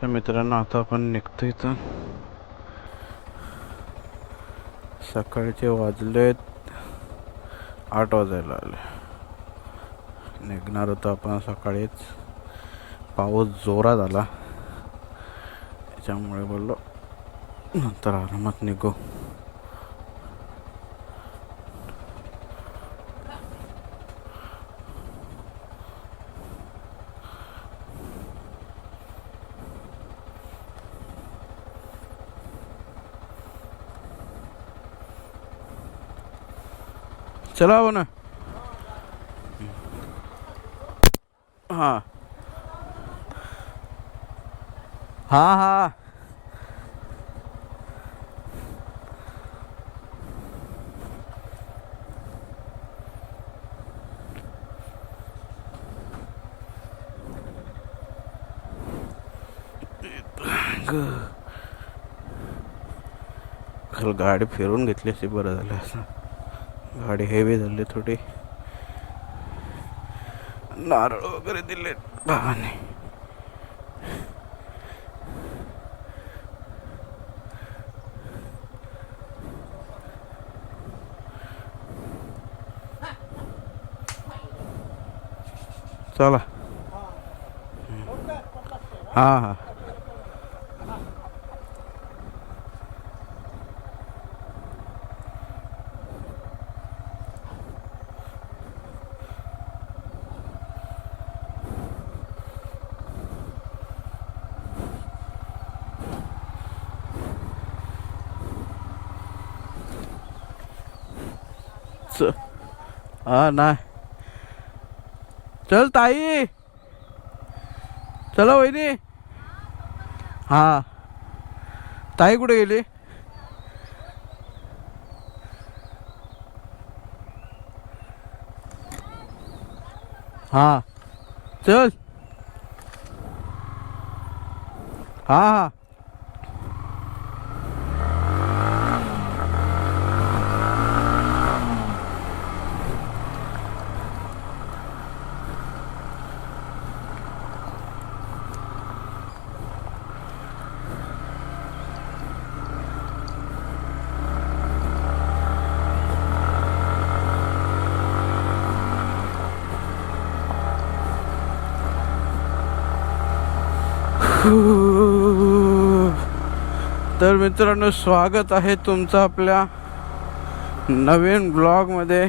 तर मित्रांनो आता आपण निघतो इथून. सकाळचे वाजलेत 8 वाजायला आले. निघणार होतो आपण सकाळीच, पाऊस जोरात आला त्याच्यामुळे बोललो नंतर आरामात निघू. चला हो ना. हाँ हाँ हाँ काल गाडी फिरून घेतली अशी बरं झालं असं. गाडी हेवी झाली थोडी. नारळ वगैरे दिले भावाने. चला. हाँ हाँ हाँ ना. चल ताई, चला वहिनी. हाँ ताई कुठे गेली? हाँ चल. हाँ हाँ तर मित्रांनो, स्वागत आहे तुमचं आपल्या नवीन ब्लॉगमध्ये.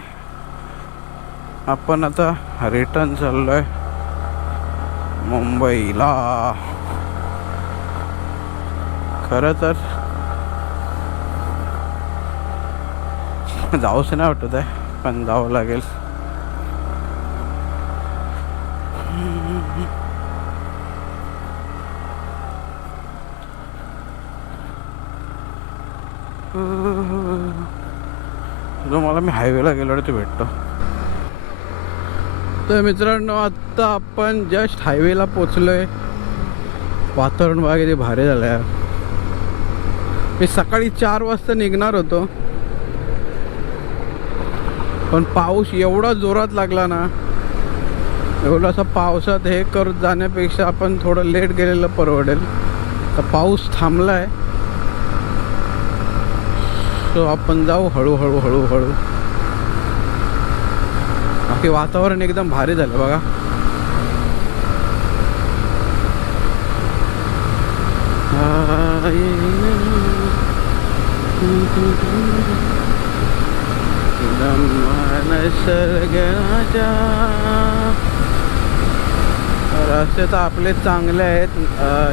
आपण आता रिटर्न चाललोय मुंबईला. खरं तर जाऊच नाही वाटत आहे, पण जावं लागेल. मला मी हायवेला गेलो ते भेटतो. तर मित्रांनो, आत्ता आपण जस्ट हायवेला पोचलोय. वातावरण बघा किती भारी झालं आहे. मी सकाळी 4 वाजता निघणार होतो, पण पाऊस एवढा जोरात लागला ना, एवढासा पावसात हे करत जाण्यापेक्षा आपण थोडं लेट गेलेलं परवडेल. तर पाऊस थांबलाय, तो आपण जाऊ हळूहळू हळूहळू. बाकी वातावरण एकदम भारी झालं बघा. रस्ते तर आपले चांगले आहेत.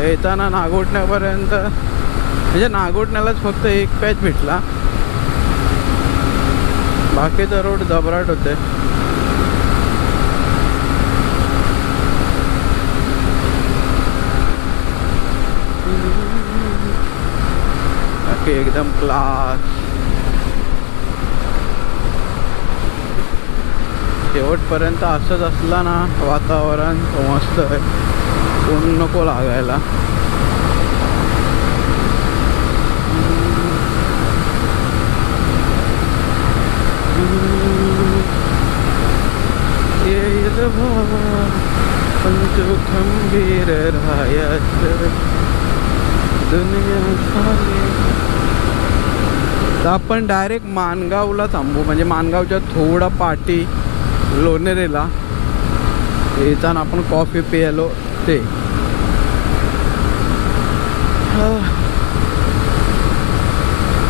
येताना नागोठण्यापर्यंत, म्हणजे नागोठण्यालाच फक्त एक पॅच भेटला, बाकीचा रोड जबराट होते. बाकी एकदम क्लास. शेवटपर्यंत असंच असला ना वातावरण, मस्त आहे. ऊन नको लागायला. पण जो खंबीर राहायच दुनिया खाली. तर आपण डायरेक्ट माणगावला थांबू, म्हणजे माणगावच्या थोडा पाठी लोणेरेला येताना आपण कॉफी प्यायलो ते.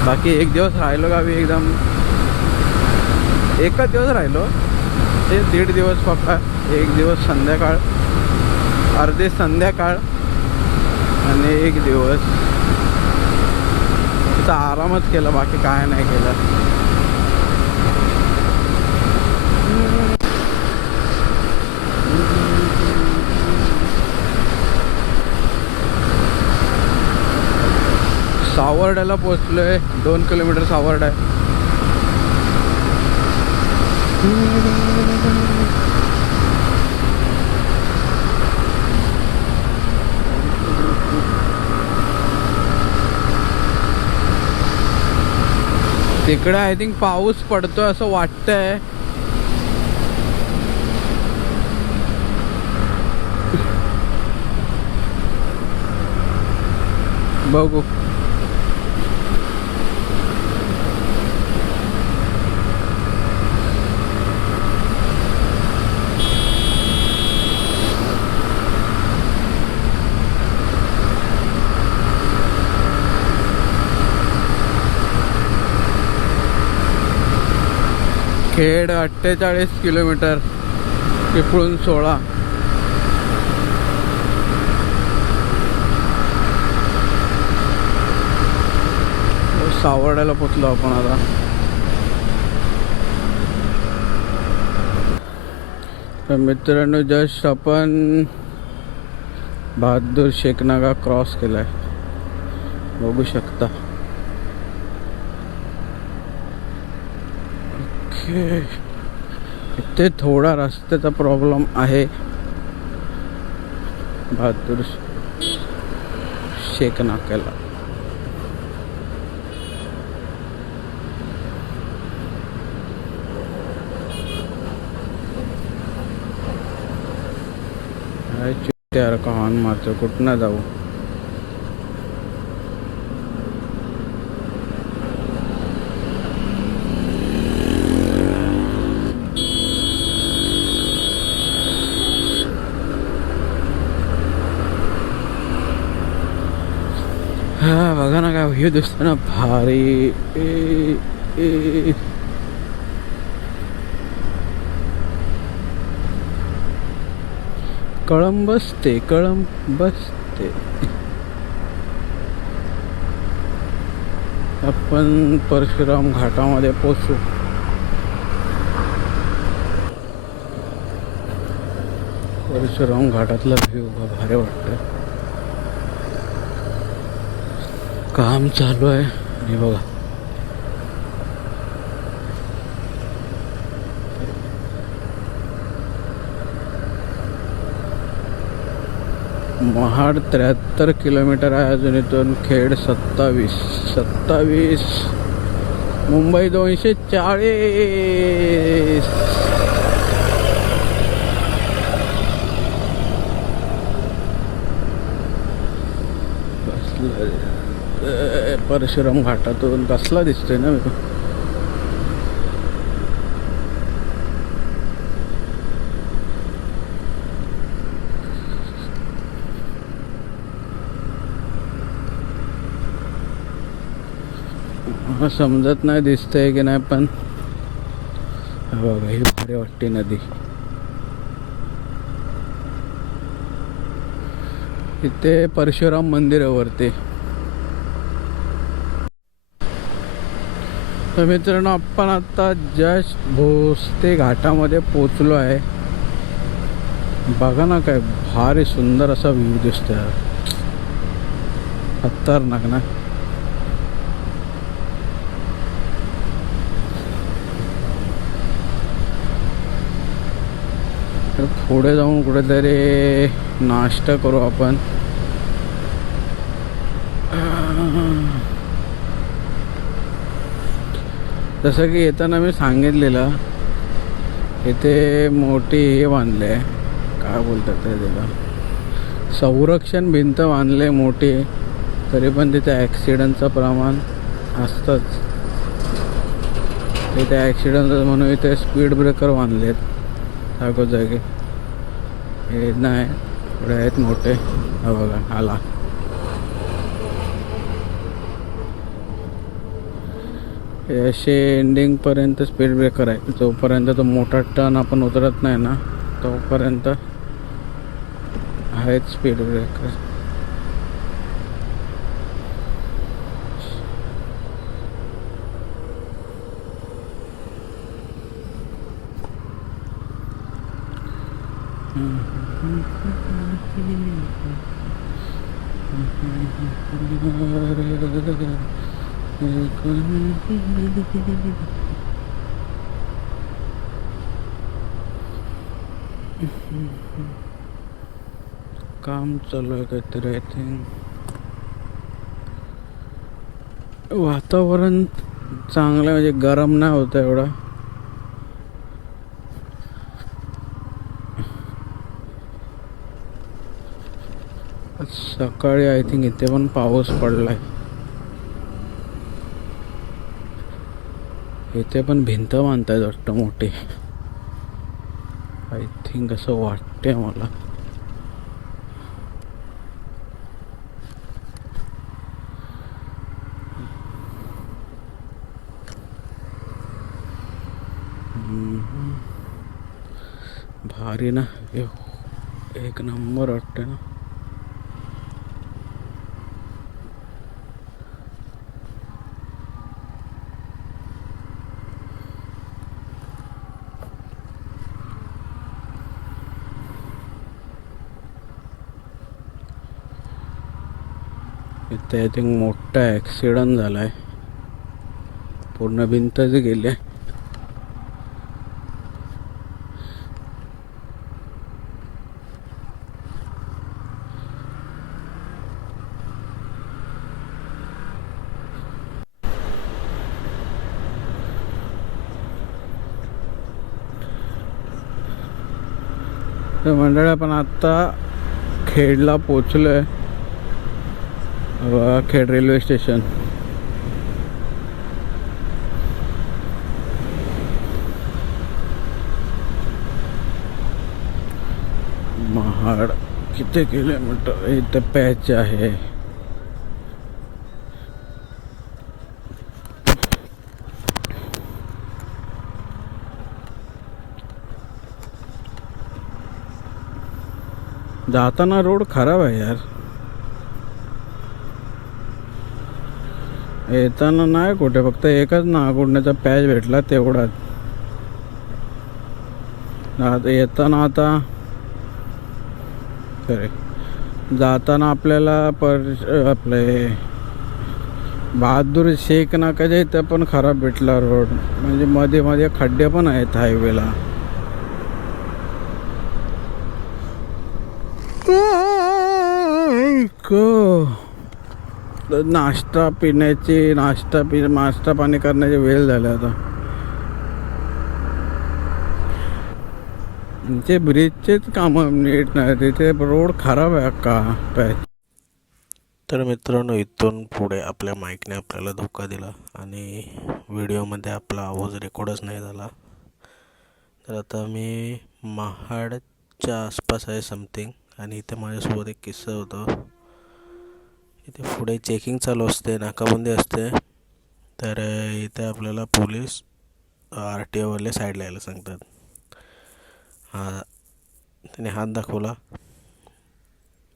बाकी एक दिवस राहिलो गावी, एकदम एकच दिवस राहिलो, ते 1.5 दिवस पक्का. एक दिवस संध्याकाळ, अर्धे संध्याकाळ आणि एक दिवस तिथं आरामच केला, बाकी काय नाही केलं. सावर्ड्याला पोचलोय, 2 किलोमीटर सावर्ड आहे. तिकडे आय थिंक पाऊस पडतोय असं वाटतंय. बघू. खेड 48 किलोमीटर, चिपळूण 16. सावर्ड्याला पोचलो आपण आता. तर मित्रांनो, जस्ट आपण बहादूर शेख नागा क्रॉस केलाय, बघू शकता. इथे थोडा रस्त्याचा प्रॉब्लेम आहे बहादूर शेख नाक्याला. चिट्ट्यावर का हॉर्न मारतो, कुठं जाऊ. हा बघा ना, काय व्ह्यू दिसतो ना भारी. कळंब बसते, कळंब बसते. आपण परशुराम घाटामध्ये पोचू. परशुराम घाटातला व्ह्यू भारी वाटतंय. काम चालू आहे हे बघा. महाड 73 किलोमीटर आहे अजून इथून. खेड 27, मुंबई 240. परशुराम घाटातून कसला दिसतोय ना. समजत नाही दिसतंय की नाही, पण बघा ही भारी वाटते नदी. इथे परशुराम मंदिर आहे वरती. तर मित्रांनो, आपण आता जस्ट भोसते घाटामध्ये पोचलो आहे. बघा ना, काय भारी सुंदर असा व्ह्यू दिसतोय. खतरनाक ना. तर पुढे जाऊन कुठेतरी नाश्ता करू आपण. जसं की येताना मी सांगितलेलं, इथे मोठी हे बांधले, काय बोलतात ते त्याला, संरक्षण भिंत बांधले मोठी, तरी पण तिथे ॲक्सिडेंटचं प्रमाण असतंच. तिथे ॲक्सिडेंट म्हणून इथे स्पीड ब्रेकर बांधलेत जागोजागी. हे नाही पुढे आहेत मोठे, हा बघा आला. हे असे एंडिंगपर्यंत स्पीड ब्रेकर आहे. जोपर्यंत तो मोठा टर्न आपण उतरत नाही ना तोपर्यंत आहेत स्पीड ब्रेकर. काम चालू आहे काहीतरी. आय थिंक वातावरण चांगलं म्हणजे गरम नाही होतं एवढा. सकाळी आय थिंक इथे पण पाऊस पडलाय. इथे पण भिंत बांधतायत वाटतं मोठी, आय थिंक असं वाटतंय मला. भारी ना, एक नंबर वाटते ना. इथे आय थिंक मोठा ॲक्सिडेंट झाला आहे, पूर्ण भिंतच गेली आहे. तर मंडळी आपण आत्ता खेडला पोचलो आहे. Khed railway station. महाड किती किलोमीटर इथे पॅच आहे. जाताना रोड खराब आहे यार, येताना नाही कुठे, फक्त एकच नागुडण्याचा पॅच भेटला तेवढाच. येताना आता सॉरी जाताना आपल्याला आपले बहादूर शेख नाकाच्या इथं पण खराब भेटला रोड, म्हणजे मध्ये मध्ये खड्डे पण आहेत हायवेला. नाश्ता पाणी करण्याची वेळ झाला आता. ते ब्रिजचेच कामं नीट नाही, तिथे रोड खराब आहे का पॅच. तर मित्रांनो, इथून पुढे आपल्या माईकने आपल्याला धोका दिला आणि व्हिडिओमध्ये आपला आवाज रेकॉर्डच नाही झाला. तर आता मी महाडच्या आसपास आहे समथिंग, आणि इथे माझ्यासोबत एक किस्सा होता. इथे पुढे चेकिंग चालू असते, नाकाबंदी असते. तर इथे आपल्याला पोलीस RTOवाले साईडला यायला सांगतात. त्याने हात दाखवला,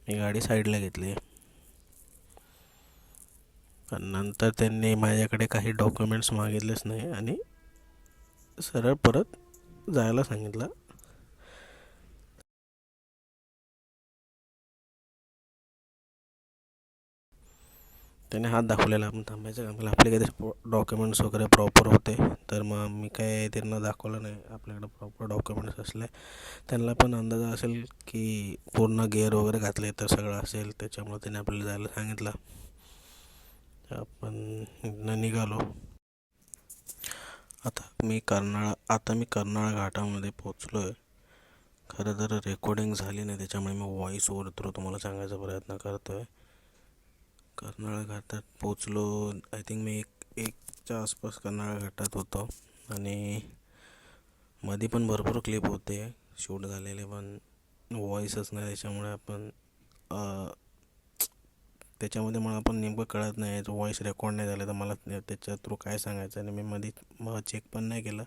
मी गाडी साईडला घेतली. पण नंतर त्यांनी माझ्याकडे काही डॉक्युमेंट्स मागितलेच नाही आणि सरळ परत जायला सांगितलं. त्याने हात दाखवलेला, आपण थांबायचं का, मला आपले काहीतरी डॉक्युमेंट्स वगैरे प्रॉपर होते. तर मग मी काय त्यांना दाखवलं नाही आपल्याकडे प्रॉपर डॉक्युमेंट्स असले. त्यांना पण अंदाज असेल की पूर्ण गिअर वगैरे घातले तर सगळं असेल, त्याच्यामुळे त्याने आपल्याला जायला सांगितलं. आपण निघालो. आता मी कर्नाळा घाटामध्ये पोचलो आहे. खरं तर रेकॉर्डिंग झाली नाही, त्याच्यामुळे मी व्हॉईस ओव्हर थ्रू तुम्हाला सांगायचा प्रयत्न करतो आहे. कर्नाळा घाटात पोचलो. आय थिंक मी एकच्या आसपास कर्नाळा घाटात होतो आणि मध्ये पण भरपूर क्लिप होते शूट झालेले, पण व्हॉईसच नाही. त्याच्यामुळे आपण त्याच्यामध्ये मला पण नेमकं कळत नाही, व्हॉईस रेकॉर्ड नाही झालं तर मला त्याच्या थ्रू काय सांगायचं. आणि मी मध्ये चेक पण नाही केलं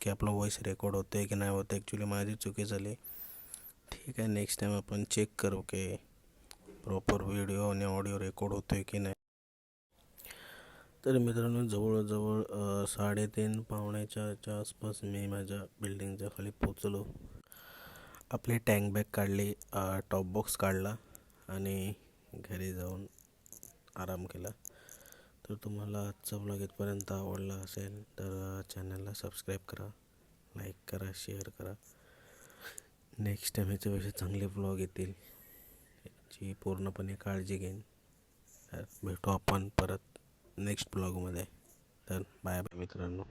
की आपलं व्हॉईस रेकॉर्ड होतं आहे की नाही होतं. ॲक्च्युली माझी चुकी झाली. ठीक आहे, नेक्स्ट टाईम आपण चेक करू की प्रॉपर व्हिडिओ आणि ऑडिओ रेकॉर्ड होतो आहे की नाही. तर मित्रांनो, जवळजवळ 3:30 पावणे 4च्या आसपास मी माझ्या बिल्डिंगच्या खाली पोचलो. आपली टँक बॅग काढली, टॉप बॉक्स काढला आणि घरी जाऊन आराम केला. तर तुम्हाला आजचा व्लॉग इथपर्यंत आवडला असेल तर चॅनलला सबस्क्राईब करा, लाईक करा, शेअर करा. नेक्स्ट टाईम ह्याच्यापेक्षा चांगले व्लॉग येतील याची पूर्णपणे काळजी घेईन. तर भेटू आपण परत नेक्स्ट ब्लॉगमध्ये. तर बाय बाय मित्रांनो.